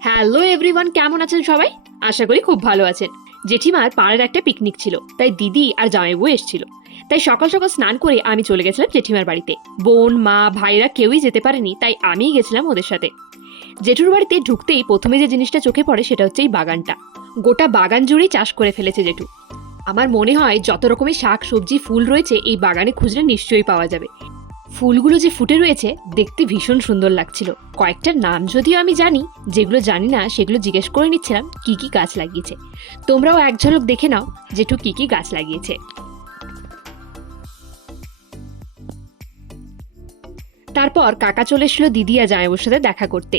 Hello everyone, কেমন আছেন সবাই? আশা করি খুব ভালো আছেন। জেঠিমার পাড়ার একটা পিকনিক ছিল, তাই দিদি আর জামাইবু এসেছিল। তাই সকাল সকাল স্নান করে আমি চলে গেছিলাম জেঠিমার বাড়িতে। বোন, মা, ভাইরা কেউই যেতে পারেনি, তাই আমিই গেছিলাম ওদের সাথে। জেঠুর বাড়িতে ঢুকতেই প্রথমে যে জিনিসটা চোখে পড়ে সেটা হচ্ছে এই বাগানটা। গোটা বাগান জুড়েই চাষ করে ফেলেছে জেঠু। আমার মনে হয় যত রকমের শাক, সবজি, ফুল রয়েছে এই বাগানে খুঁজলে নিশ্চয়ই পাওয়া যাবে। ফুলগুলো যে ফুটে রয়েছে, দেখতে ভীষণ সুন্দর লাগছিল। কয়েকটার নাম যদিও আমি জানি, যেগুলো জানি না, সেগুলো জিজ্ঞেস করে নিচ্ছিলাম, কি কি গাছ লাগিয়েছে। তোমরাও এক ঝলক দেখে নাও জেঠু কি কি গাছ লাগিয়েছে। তারপর কাকা চলে এসেছিল দিদি আর জামাইবুর সাথে দেখা করতে।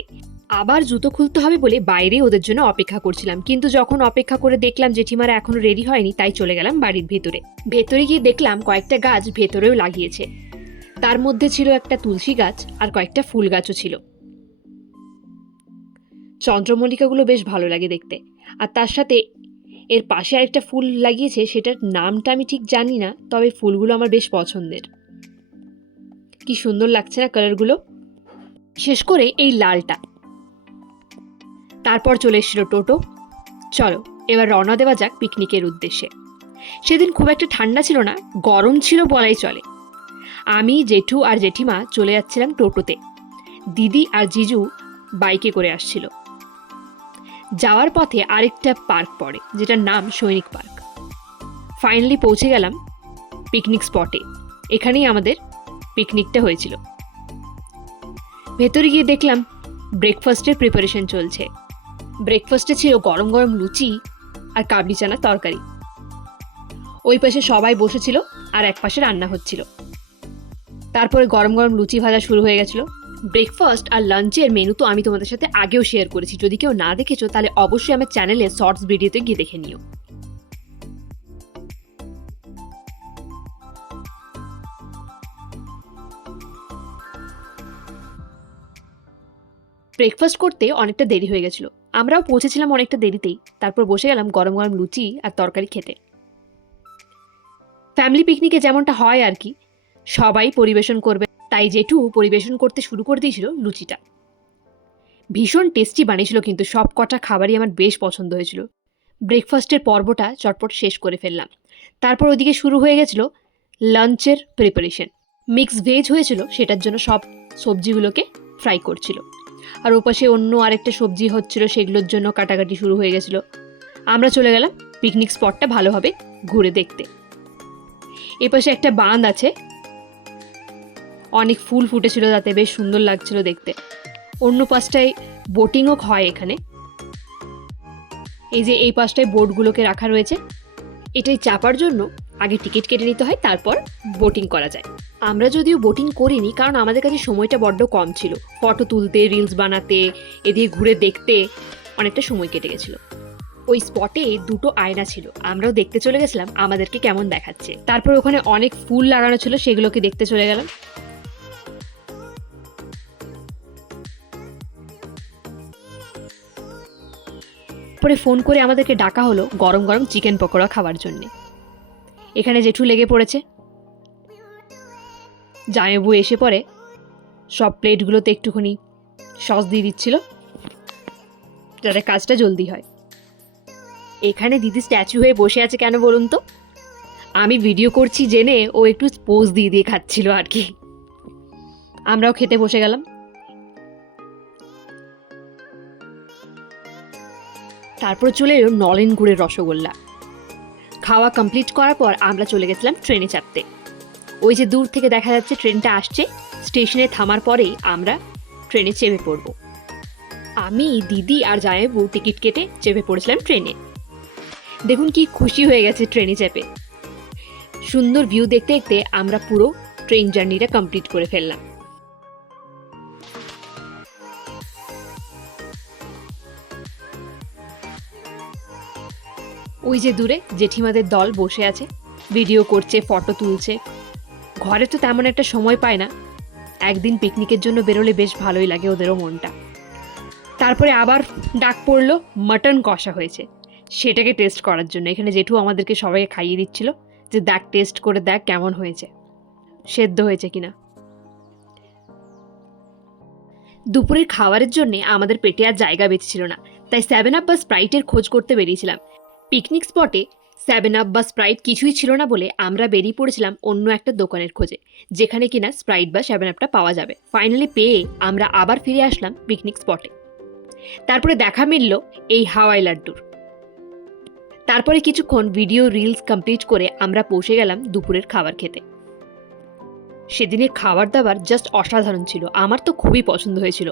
আবার জুতো খুলতে হবে বলে বাইরে ওদের জন্য অপেক্ষা করছিলাম, কিন্তু যখন অপেক্ষা করে দেখলাম জেঠিমারা এখনও রেডি হয়নি, তাই চলে গেলাম বাড়ির ভেতরে। ভেতরে গিয়ে দেখলাম কয়েকটা গাছ ভেতরেও লাগিয়েছে। তার মধ্যে ছিল একটা তুলসী গাছ আর কয়েকটা ফুল গাছও ছিল। চন্দ্রমল্লিকাগুলো বেশ ভালো লাগে দেখতে। আর তার সাথে এর পাশে আরেকটা ফুল লাগিয়েছে, সেটার নামটা আমি ঠিক জানি না, তবে ফুলগুলো আমার বেশ পছন্দের। কি সুন্দর লাগছে না কালারগুলো? শেষ করে এই লালটা। তারপর চলে এসেছিল টোটো। চলো, এবার রওনা দেওয়া যাক পিকনিকের উদ্দেশ্যে। সেদিন খুব একটা ঠান্ডা ছিল না, গরম ছিল বলাই চলে। আমি, জেঠু আর জেঠিমা চলে যাচ্ছিলাম টোটোতে। দিদি আর জিজু বাইকে করে আসছিল। যাওয়ার পথে আরেকটা পার্ক পড়ে, যেটার নাম সৈনিক পার্ক। ফাইনালি পৌঁছে গেলাম পিকনিক স্পটে এখানেই আমাদের পিকনিকটা হয়েছিল। ভেতরে গিয়ে দেখলাম ব্রেকফাস্টের প্রিপারেশন চলছে। ব্রেকফাস্টে ছিল গরম গরম লুচি আর কাবলি চানার তরকারি। ওই পাশে সবাই বসেছিল আর এক পাশে রান্না হচ্ছিল। তারপরে গরম গরম লুচি ভাজা শুরু হয়ে গেছিল। ব্রেকফাস্ট আর লাঞ্চের মেনু তো আমি তোমাদের সাথে আগেও শেয়ার করেছি। যদি কেউ না দেখেছ, তাহলে অবশ্যই আমার চ্যানেলে শর্টস ভিডিওতে গিয়ে দেখে নিও। ব্রেকফাস্ট করতে অনেকটা দেরি হয়ে গেছিল। আমরাও পৌঁছেছিলাম অনেকটা দেরিতেই। তারপর বসে গেলাম গরম গরম লুচি আর তরকারি খেতে। ফ্যামিলি পিকনিকে যেমনটা হয় আর কি সবাই পরিবেশন করবে। তাই জেঠু পরিবেশন করতে শুরু করে দিয়েছিল লুচিটা। ভীষণ টেস্টি বানিয়েছিল কিন্তু সব কটা খাবারই আমার বেশ পছন্দ হয়েছিল। ব্রেকফাস্টের পর্বটা চটপট শেষ করে ফেললাম। তারপর ওদিকে শুরু হয়ে গেছিল লাঞ্চের প্রিপারেশন মিক্স ভেজ হয়েছিল, সেটার জন্য সব সবজিগুলোকে ফ্রাই করছিল। আর ওপাশে অন্য আরেকটা সবজি হচ্ছিল, সেগুলোর জন্য কাটাকাটি শুরু হয়ে গেছিল। আমরা চলে গেলাম পিকনিক স্পটটা ভালোভাবে ঘুরে দেখতে। এপাশে একটা বাঁধ আছে অনেক ফুল ফুটেছিল তাতে, বেশ সুন্দর লাগছিল দেখতে। অন্য পাশটায় বোটিংও হয় এখানে। এই যে এই পাশটায় বোটগুলোকে রাখা রয়েছে। এটাই চাপার জন্য আগে টিকিট কেটে নিতে হয়, তারপর বোটিং করা যায়। আমরা যদিও বোটিং করিনি, কারণ আমাদের কাছে সময়টা বড্ড কম ছিল। ফটো তুলতে রিলস বানাতে, এদিকে ঘুরে দেখতে অনেকটা সময় কেটে গেছিল। ওই স্পটে দুটো আয়না ছিল। আমরাও দেখতে চলে গেছিলাম, আমাদেরকে কেমন দেখাচ্ছে। তারপর ওখানে অনেক ফুল লাগানো ছিল, সেগুলোকে দেখতে চলে গেলাম। পরে ফোন করে আমাদেরকে ডাকা হলো গরম গরম চিকেন পকোড়া খাওয়ার জন্যে। এখানে জেঠু লেগে পড়েছে। জামাইবু এসে পরে সব প্লেটগুলোতে একটুখানি সস দিয়ে দিচ্ছিল, যাতে কাজটা জলদি হয়। এখানে দিদি স্ট্যাচু হয়ে বসে আছে কেন বলুন তো? আমি ভিডিও করছি জেনে ও একটু পোজ দিয়ে দিয়ে খাচ্ছিল আর কি। আমরাও খেতে বসে গেলাম। তারপর চলে এলো নলেন গুড়ের রসগোল্লা। খাওয়া কমপ্লিট করার পর আমরা চলে গেছিলাম ট্রেনে চাপতে। ওই যে দূর থেকে দেখা যাচ্ছে ট্রেনটা আসছে, স্টেশনে থামার পরেই আমরা ট্রেনে চেপে পড়ব। আমি, দিদি আর জায়েবু টিকিট কেটে চেপে পড়েছিলাম ট্রেনে দেখুন কি খুশি হয়ে গেছে ট্রেনে চেপে। সুন্দর ভিউ দেখতে দেখতে আমরা পুরো ট্রেন জার্নিটা কমপ্লিট করে ফেললাম। ওই যে দূরে জেঠিমাদের দল বসে আছে ভিডিও করছে ফটো তুলছে। ঘরে তো তেমন একটা সময় পায় না। একদিন পিকনিকের জন্য বেরোলে বেশ ভালোই লাগে ওদেরও মনটা। তারপরে আবার ডাক পড়ল, মাটন কষা হয়েছে। সেটাকে টেস্ট করার জন্য। এখানে জেঠু আমাদেরকে সবাইকে খাইয়ে দিচ্ছিল যে, দেখ টেস্ট করে দেখ কেমন হয়েছে। সেদ্ধ হয়েছে কিনা? দুপুরের খাবারের জন্য আমাদের পেটে আর জায়গা বেঁচেছিল না। তাই সেভেন আপ বা স্প্রাইটের খোঁজ করতে বেরিয়েছিলাম। পিকনিক স্পটে সেভেন আপ বা স্প্রাইট কিছুই ছিল না বলে আমরা বেরিয়ে পড়েছিলাম অন্য একটা দোকানের খোঁজে, যেখানে কিনা স্প্রাইট বা সেভেন আপটা পাওয়া যাবে। ফাইনালি পেয়ে আমরা আবার ফিরে আসলাম পিকনিক স্পটে। তারপরে দেখা মিলল এই হাওয়াই লাড্ডুর তারপরে কিছুক্ষণ ভিডিও রিলস কমপ্লিট করে আমরা পৌঁছে গেলাম দুপুরের খাবার খেতে। সেদিনের খাবার দাবার জাস্ট অসাধারণ ছিল, আমার তো খুবই পছন্দ হয়েছিল।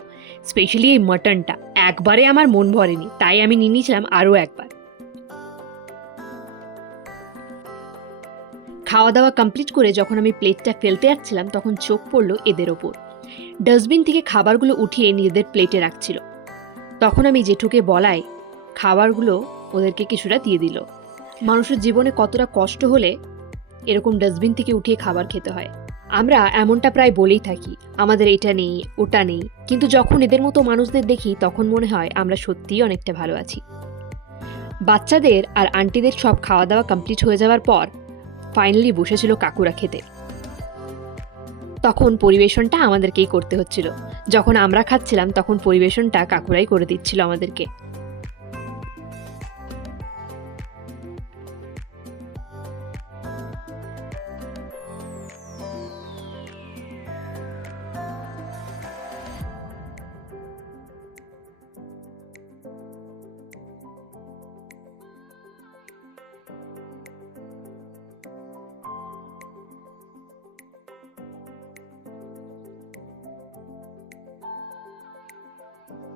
স্পেশালি এই মাটনটা একবারে আমার মন ভরেনি, তাই আমি নিয়ে নিয়েছিলাম আরও একবার। খাওয়া দাওয়া কমপ্লিট করে যখন আমি প্লেটটা ফেলতে যাচ্ছিলাম, তখন চোখ পড়ল এদের ওপর। ডাস্টবিন থেকে খাবারগুলো উঠিয়ে নিজেদের প্লেটে রাখছিল। তখন আমি জেঠুকে বলাই, খাবারগুলো ওদেরকে কিছুটা দিয়ে দিল। মানুষের জীবনে কতটা কষ্ট হলে এরকম ডাস্টবিন থেকে উঠিয়ে খাবার খেতে হয়। আমরা এমনটা প্রায় বলেই থাকি, আমাদের এটা নেই, ওটা নেই। কিন্তু যখন এদের মতো মানুষদের দেখি, তখন মনে হয় আমরা সত্যিই অনেকটা ভালো আছি। বাচ্চাদের আর আন্টিদের সব খাওয়া দাওয়া কমপ্লিট হয়ে যাওয়ার পর ফাইনালি বসেছিল কাকুরা খেতে। তখন পরিবেশনটা আমাদেরকেই করতে হচ্ছিল। যখন আমরা খাচ্ছিলাম, তখন পরিবেশনটা কাকুরাই করে দিচ্ছিল আমাদেরকে।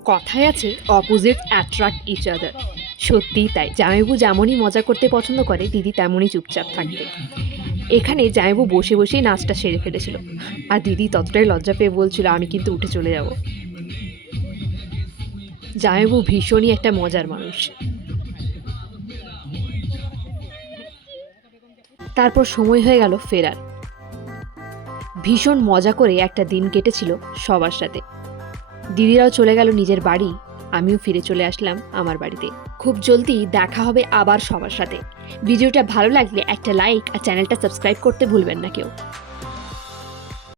কথায় আছে অপোজিট অ্যাট্রাক্ট ইচ আদার সত্যিই তাই, জামাইবু যেমনই মজা করতে পছন্দ করে, দিদি তেমনই চুপচাপ থাকবে। এখানে জামাইবু বসে বসেই নাচটা সেরে ফেলেছিল। আর দিদি ততটাই লজ্জা পেয়ে বলছিল, আমি কিন্তু উঠে চলে যাব। জামাইবু ভীষণই একটা মজার মানুষ। তারপর সময় হয়ে গেল ফেরার। ভীষণ মজা করে একটা দিন কেটেছিল সবার সাথে। দিদিরাও চলে গেল নিজের বাড়ি, আমিও ফিরে চলে আসলাম আমার বাড়িতে। খুব জলদি দেখা হবে আবার সবার সাথে। ভিডিওটা ভালো লাগলে একটা লাইক আর চ্যানেলটা সাবস্ক্রাইব করতে ভুলবেন না কেউ।